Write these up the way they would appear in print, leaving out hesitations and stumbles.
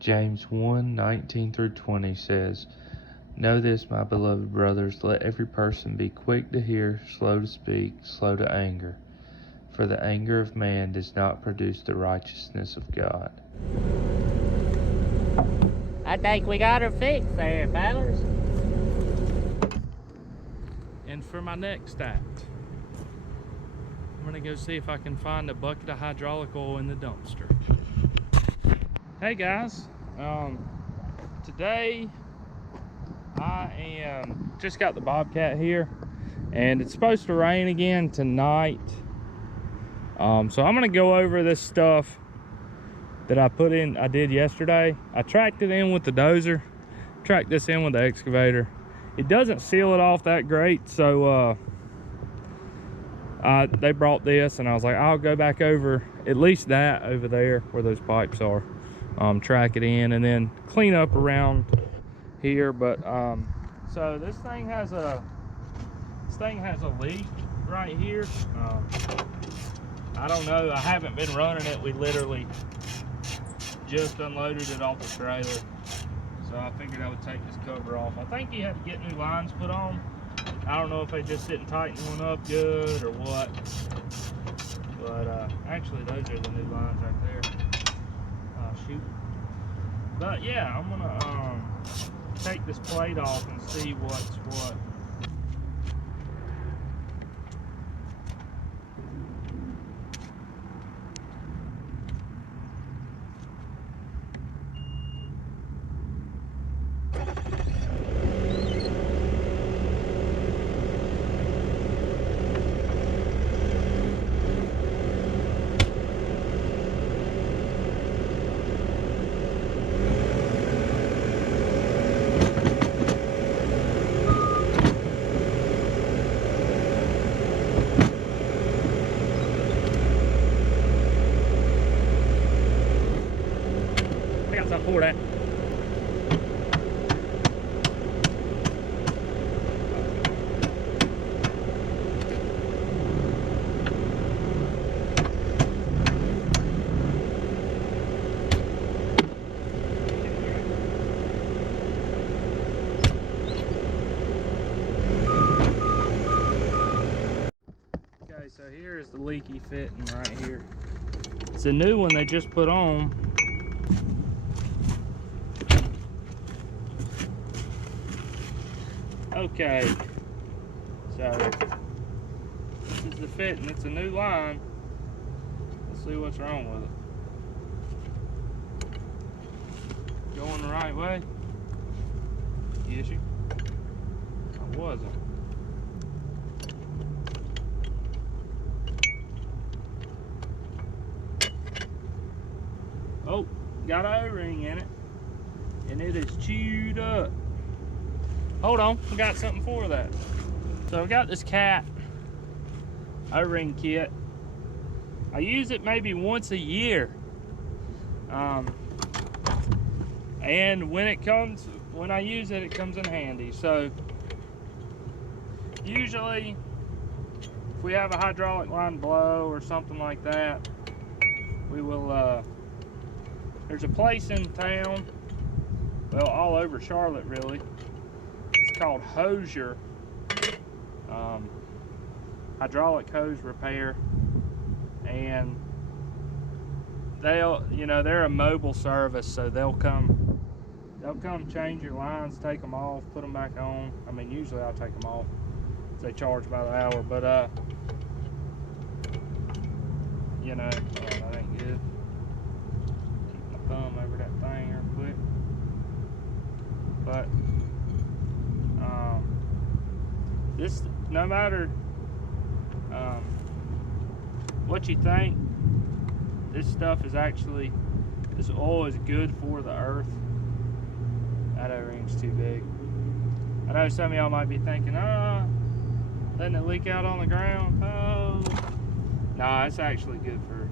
James 1:19-20 says, "Know this, my beloved brothers, let every person be quick to hear, slow to speak, slow to anger. For the anger of man does not produce the righteousness of God." I think we got her fixed there, fellas. And for my next act, I'm gonna go see if I can find a bucket of hydraulic oil in the dumpster. Hey guys, today I just got the Bobcat here, and it's supposed to rain again tonight. So I'm gonna go over this stuff that I did yesterday. I tracked it in with the dozer, tracked this in with the excavator. It doesn't seal it off that great, so they brought this, and I was like, I'll go back over at least that over there where those pipes are, track it in, and then clean up around here. But so this thing has a leak right here. I don't know, I haven't been running it. We literally just unloaded it off the trailer, so I figured I would take this cover off. I think he had to get new lines put on. I don't know if they just didn't tighten one up good or what, but actually those are the new lines right there. Shoot. But yeah, I'm gonna take this plate off and see what's what. For that. Okay, so here is the leaky fitting right here. It's a new one they just put on. Okay, so this is the fitting. It's a new line. Let's see what's wrong with it. Going the right way? Yes, you. I wasn't. Oh, got an O-ring in it, and it is chewed up. Hold on, I got something for that. So I got this cat O-ring kit. I use it maybe once a year. And when I use it, it comes in handy. So usually if we have a hydraulic line blow or something like that, we will, there's a place in town, well, all over Charlotte really, called Hosier, hydraulic hose repair, and they're a mobile service, so they'll come change your lines, take them off, put them back on. I mean, usually I'll take them off. They charge by the hour, but that ain't good. Keep my thumb over that thing real quick. But this, no matter what you think, this stuff is actually, this oil is good for the earth. That O-ring's too big. I know some of y'all might be thinking, letting it leak out on the ground. Oh, nah, it's actually good for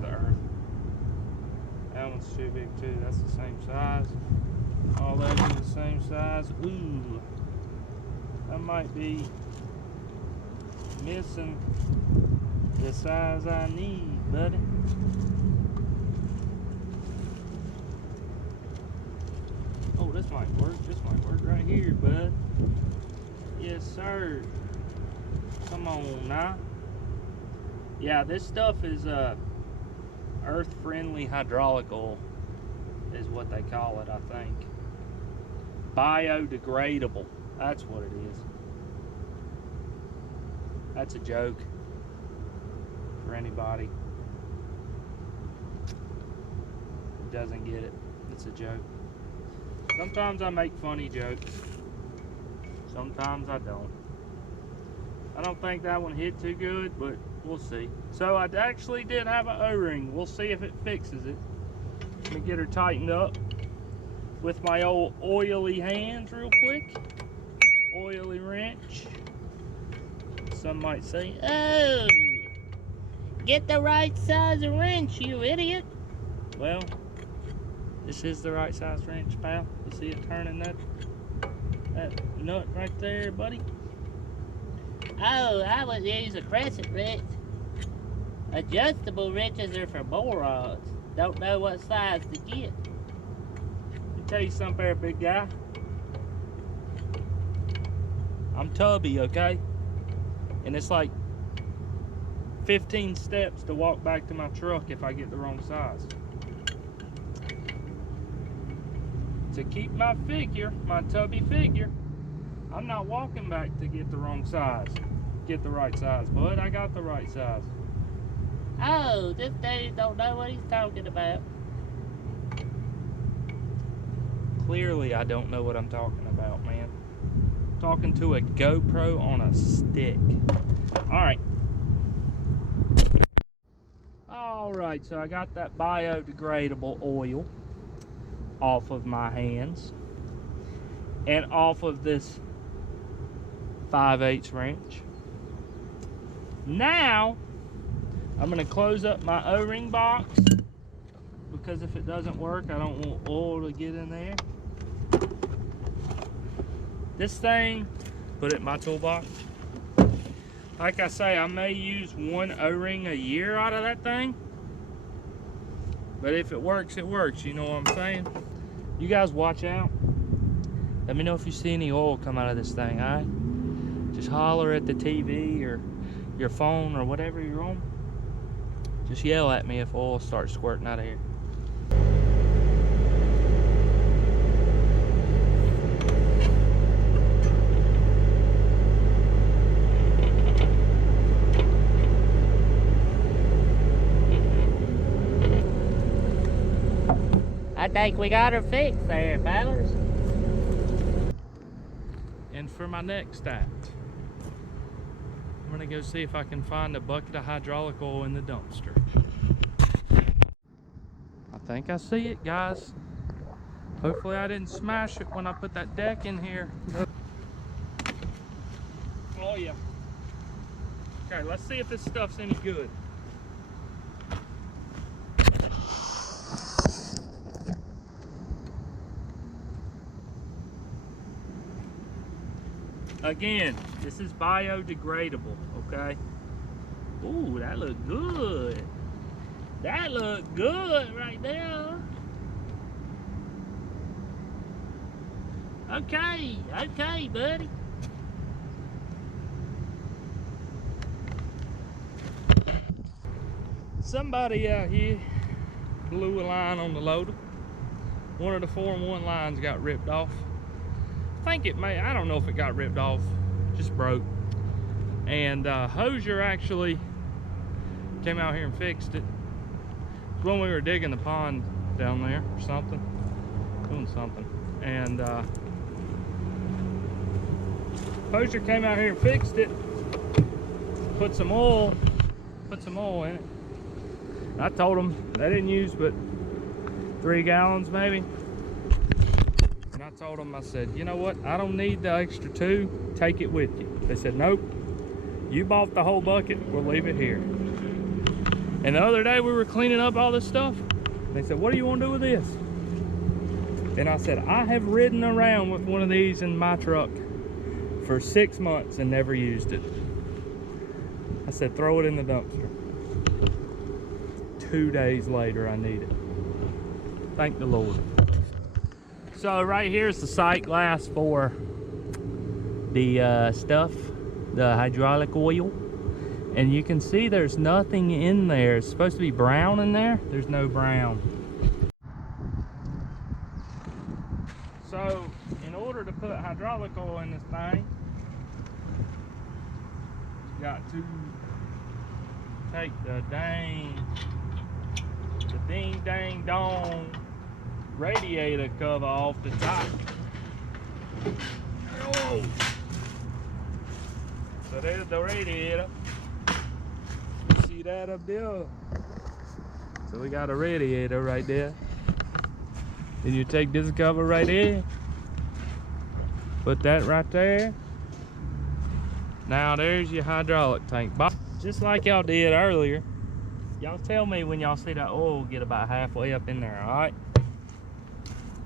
the earth. That one's too big too. That's the same size. All those are the same size. Ooh, I might be missing the size I need, buddy. this might work. This might work right here, bud. Yes, sir. Come on now. Yeah, this stuff is earth-friendly hydraulic oil is what they call it, I think. Biodegradable. That's what it is. That's a joke for anybody who doesn't get it. It's a joke. Sometimes I make funny jokes. Sometimes I don't. I don't think that one hit too good, but we'll see. So I actually did have an O-ring. We'll see if it fixes it. Let me get her tightened up with my old oily hands real quick. Oily wrench. Some might say, Oh, get the right size of wrench, you idiot. well, this is the right size wrench, pal. You see it turning that nut right there, buddy? Oh, I would use a crescent wrench. Adjustable wrenches are for morons. Don't know what size to get. Let me tell you something there, big guy. I'm tubby, okay? And it's like 15 steps to walk back to my truck if I get the wrong size. To keep my figure, my tubby figure, I'm not walking back to get the wrong size. Get the right size, bud. I got the right size. Oh, this dude don't know what he's talking about. Clearly, I don't know what I'm talking about, man. I'm talking to a GoPro on a stick. Alright. Alright, so I got that biodegradable oil off of my hands and off of this 5/8 wrench. Now, I'm going to close up my O-ring box because if it doesn't work, I don't want oil to get in there. This thing, put it in my toolbox. Like I say, I may use one O-ring a year out of that thing. But if it works, it works. You know what I'm saying? You guys watch out. Let me know if you see any oil come out of this thing, all right? Just holler at the TV or your phone or whatever you're on. Just yell at me if oil starts squirting out of here. I think we got her fixed there, fellas. And for my next act, I'm gonna go see if I can find a bucket of hydraulic oil in the dumpster. I think I see it, guys. Hopefully I didn't smash it when I put that deck in here. Oh yeah. Okay, let's see if this stuff's any good. Again, this is biodegradable, okay? Ooh, that look good. That look good right there. Okay, okay, buddy. Somebody out here blew a line on the loader. One of the 4-in-1 lines got ripped off. I think it may, I don't know if it got ripped off, just broke. And Hosier actually came out here and fixed it. When we were digging the pond down there or something, doing something. And Hosier came out here and fixed it, put some oil in it. I told him they didn't use but 3 gallons maybe. I told them, I said, you know what, I don't need the extra 2, take it with you. They said, nope, you bought the whole bucket, we'll leave it here. And the other day we were cleaning up all this stuff. They said, what do you want to do with this? And I said, I have ridden around with one of these in my truck for 6 months and never used it. I said, throw it in the dumpster. 2 days later, I need it. Thank the Lord. So right here is the sight glass for the stuff, the hydraulic oil. And you can see there's nothing in there. It's supposed to be brown in there. There's no brown. So in order to put hydraulic oil in this thing, you got to take the ding dang dong radiator cover off the top. Oh. So there's the radiator. See that up there? So we got a radiator right there. Then you take this cover right here, put that right there. Now there's your hydraulic tank. Just like y'all did earlier. Y'all tell me when y'all see that oil get about halfway up in there, alright?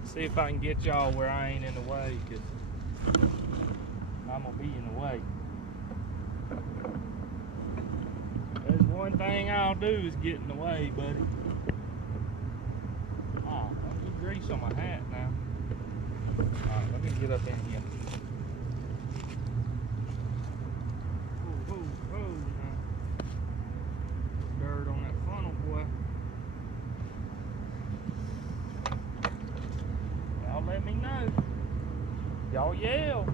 See if I can get y'all where I ain't in the way, because I'm gonna be in the way. There's one thing I'll do is get in the way, buddy. Oh, don't get grease on my hat now. Alright, let me get up in here. Dirt on that funnel, boy. Y'all let me know. Y'all yell.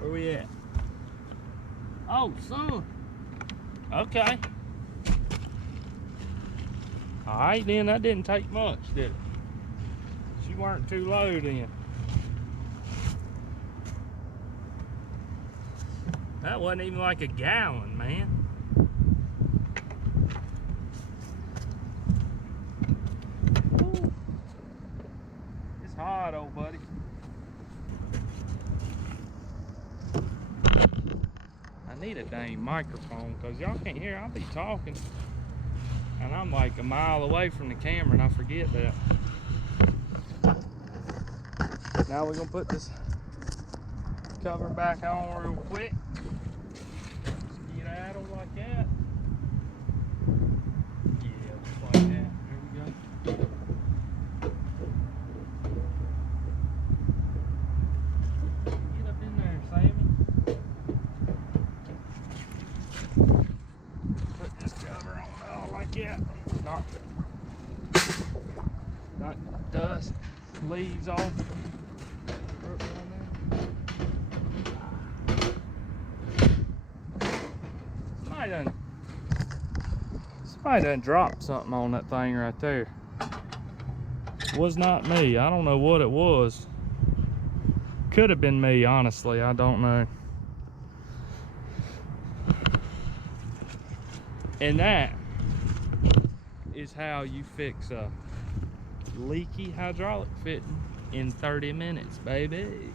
Where we at? Oh, son. Okay. Alright then, that didn't take much, did it? She weren't too low then. That wasn't even like a gallon, man. Ooh. It's hot, old buddy. I need a dang microphone because y'all can't hear. I'll be talking and I'm like a mile away from the camera and I forget that. Now we're gonna put this cover back on real quick. Skedaddle like that. Yeah, just like that. There we go. Get up in there, Sammy. Put this cover on like that. Not dust, leaves off. Somebody done dropped something on that thing right there. Was not me. I don't know what it was. Could have been me, honestly. I don't know. And that is how you fix a leaky hydraulic fitting in 30 minutes, baby.